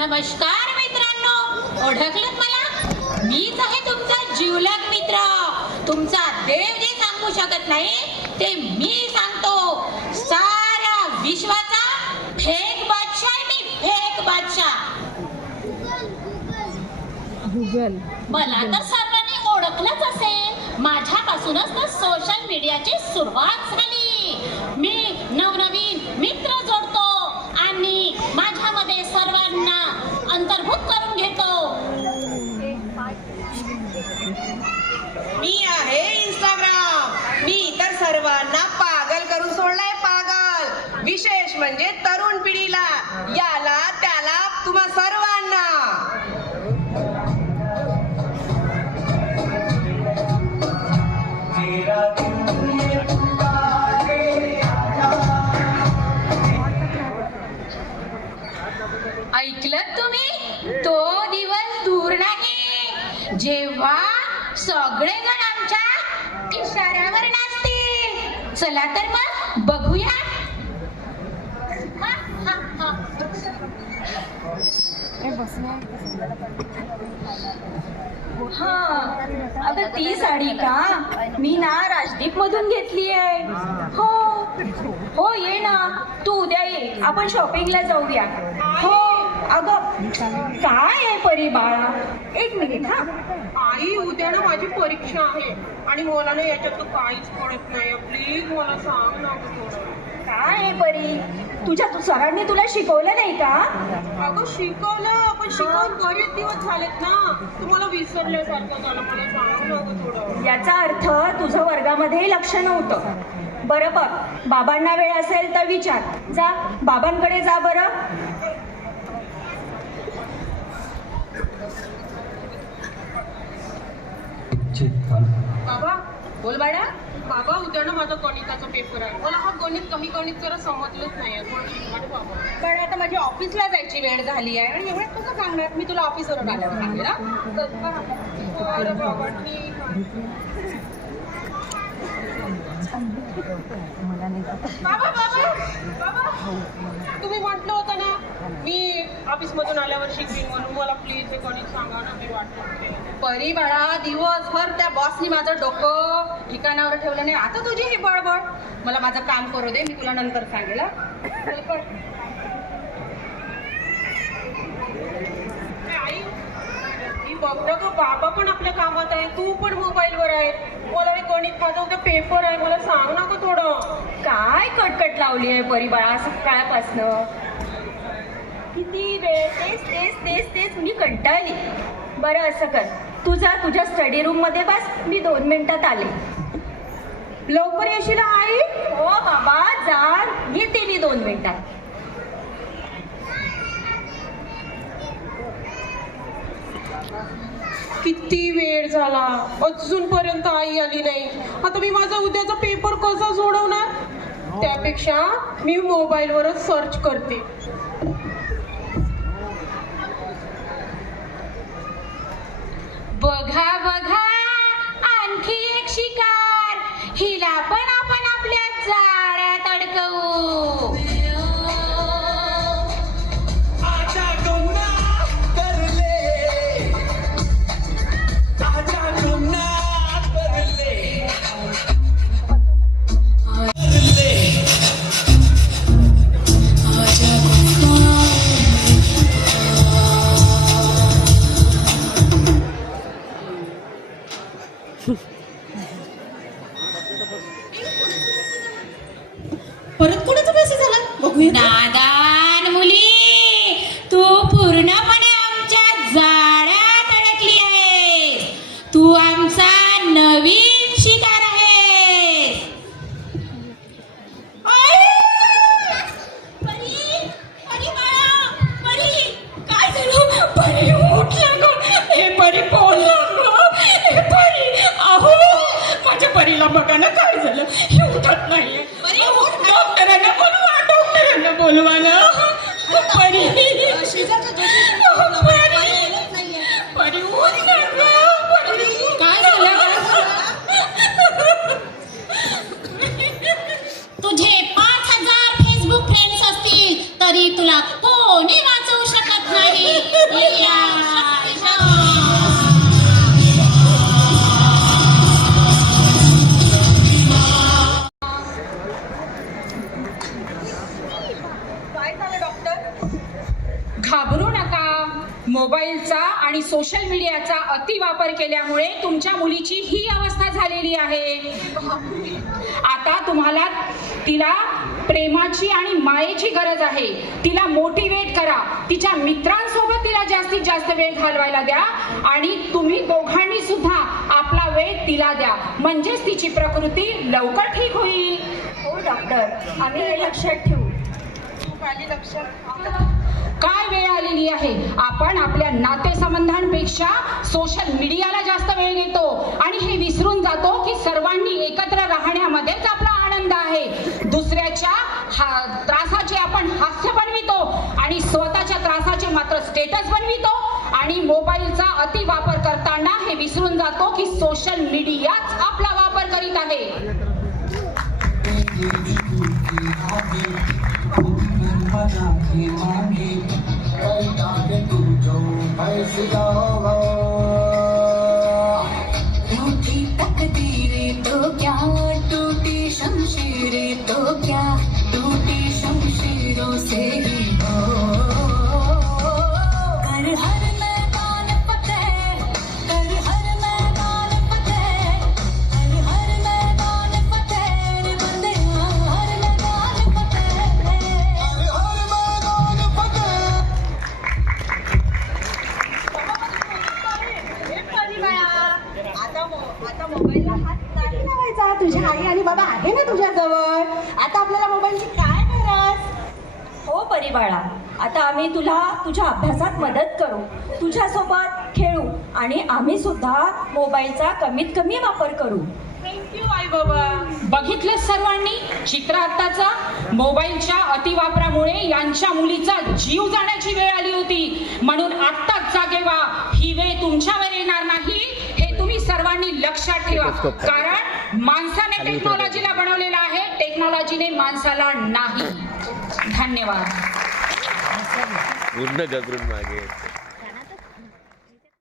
नमस्कार मित्रांनो. ओळखलं मला? मीच आहे तुमचा जीवलग मित्र. तुमचा देव जे सांगू शकत नाही ते मी सांगतो. साऱ्या विश्वाचा फेक बादशाह मी फेक बादशाह. गुगल. मला तर सर्वांनी ओळखलंच असेल. माझ्यापासूनच तर सोशल मीडियाची सुरुवात झाली. मी नवनवीन ऐकलं तुम्ही? तो दिवस दूर नाही. जेव्हा सगळे जण आमच्या इशाऱ्यावर नाचतील. चला तर मग बघूया. हा, आता ती साडी का? मी ना राजदीप मधून घेतली आहे हो. हो ये ना. तू उद्या ये. आपण शॉपिंगला जाऊया. हो. अगं काय आहे परी बाळा? एक मिनिट हा. आई उद्या ना माझी परीक्षा आहे. आणि मला ना याच्यात काहीच कळत नाही. प्लीज मला सांग ना काय आहे परी? तुझ्या तु- सरांनी तुला शिकवलं नाही का? अगं शिकवलं पण शिकवून बरेच दिवस झालेत ना. तुम्हाला विसरल्यासारखं झालं. मला सांग ना गं थोडं. याचा अर्थ तुझं वर्गामध्ये लक्ष नव्हतं. बरं बघ बाबांना वेळ असेल तर विचार. जा बाबांकडे जा बरं. बाबा बोल बाळा. बाबा उद्या ना माझा गणिताचा पेपर आहे. मला हा गणित कमी गणित जरा समजलंच नाही पण आता माझी ऑफिसला जायची वेळ झाली आहे आणि एवढ्यात कसं सांगणार? मी तुला ऑफिसवरून आल्यावर सांगेल बाबा ठीक बाबा. बाबा बाबा तुम्ही म्हटलं होतं ना मी ऑफिस मधून आल्यावर शिकवीन म्हणून मला प्लीज हे गणित सांगा ना मी वाटत. परी बाळा दिवसभर त्या बॉसनी माझं डोकं ठिकाणावर ठेवलं नाही आता तुझी ही बडबड मला माझं काम करू दे मी तुला नंतर सांगेल. आई मी बघतो तो बाबा पण आपल्या कामात आहे तू पण मोबाईलवर आहे. मला हे गणित माझा उद्या पेपर आहे मला सांग ना गं थोडं. काय कटकट लावली आहे परी बाळा सकाळपासनं. किती वेळ? तेच तेच तेच तेच मी कंटाळली. बरं असं कर. तू जा तुझ्या स्टडी रूममध्ये बस. मी दोन मिनिटात आले. लवकर येशील आई? हो बाबा जा. येते मी दोन मिनिटात. किती वेळ झाला. अजूनपर्यंत आई आली नाही. आता मी माझा उद्याचा पेपर कसा सोडवणार त्यापेक्षा मी मोबाईलवरच सर्च करते. बघा बघा आणखी एक शिकार. हिला पण आपण परत कोणाचा मेसेज आला? बघूया. नादान मुली तू पूर्णपणे आमच्या जाळ्यात अडकली आहे तू आमचा नवीन शिकार आहे काय झालं? परी उठलं गं हे परी बोललं गं हे परी अहो माझ्या परीला बघा ना काय झालं. हे उठत नाहीये. बोलवा ना परी. परी. परी. मोबाईलचा आणि सोशल मीडियाचा अतिवापर केल्यामुळे तुमच्या मुलीची ही अवस्था झालेली आहे. आता तुम्हाला तिला प्रेमाची आणि मायेची गरज आहे. तिला मोटिवेट करा. तिच्या मित्रांसोबत तिला जास्तीत जास्त वेळ घालवायला द्या आणि तुम्ही दोघांनी सुद्धा आपला वेळ तिला द्या. म्हणजेच तिची प्रकृती लवकर ठीक होईल. हो डॉक्टर आम्ही लक्षात ठेवू. काय वेळ आलेली आहे? आपण आपल्या नातेसंबंधांपेक्षा सोशल मीडियाला जास्त वेळ देतो. आणि हे विसरून जातो की सर्वांनी एकत्र राहण्यामध्येच आपला आनंद आहे. दुसऱ्याच्या हा त्रासाचे आपण हास्य बनवितो. आणि स्वतःच्या त्रासाचे मात्र स्टेटस बनवितो. आणि मोबाईलचा अति वापर करताना हे विसरून जातो की सोशल मीडियाच आपला वापर करीत आहे. रूठी आता मोबाईलला हात नाही लावायचा. तुझ्या आई आणि बाबा आहे ना तुझ्याजवळ? आता आपल्याला मोबाईलची काय गरज? हो परिबाळा. आता आम्ही तुला तुझ्या अभ्यासात मदत करू. तुझ्यासोबत खेळू. आणि आम्ही सुद्धा मोबाईलचा कमीत कमी वापर करू. थँक्यू आई बाबा. बघितलं सर्वांनी? चित्र आत्ताचा मोबाईलच्या अतिवापरामुळे यांच्या मुलीचा जीव जाण्याची वेळ आली होती. म्हणून आत्ताच जागे व्हा ही वेळ तुमच्यावर येणार नाही. सर्वांनी लक्षात ठेवा. कारण माणसाने टेक्नॉलॉजीला बनवलेलं आहे टेक्नॉलॉजीने माणसाला नाही. धन्यवाद. पूर्ण घबरून मागे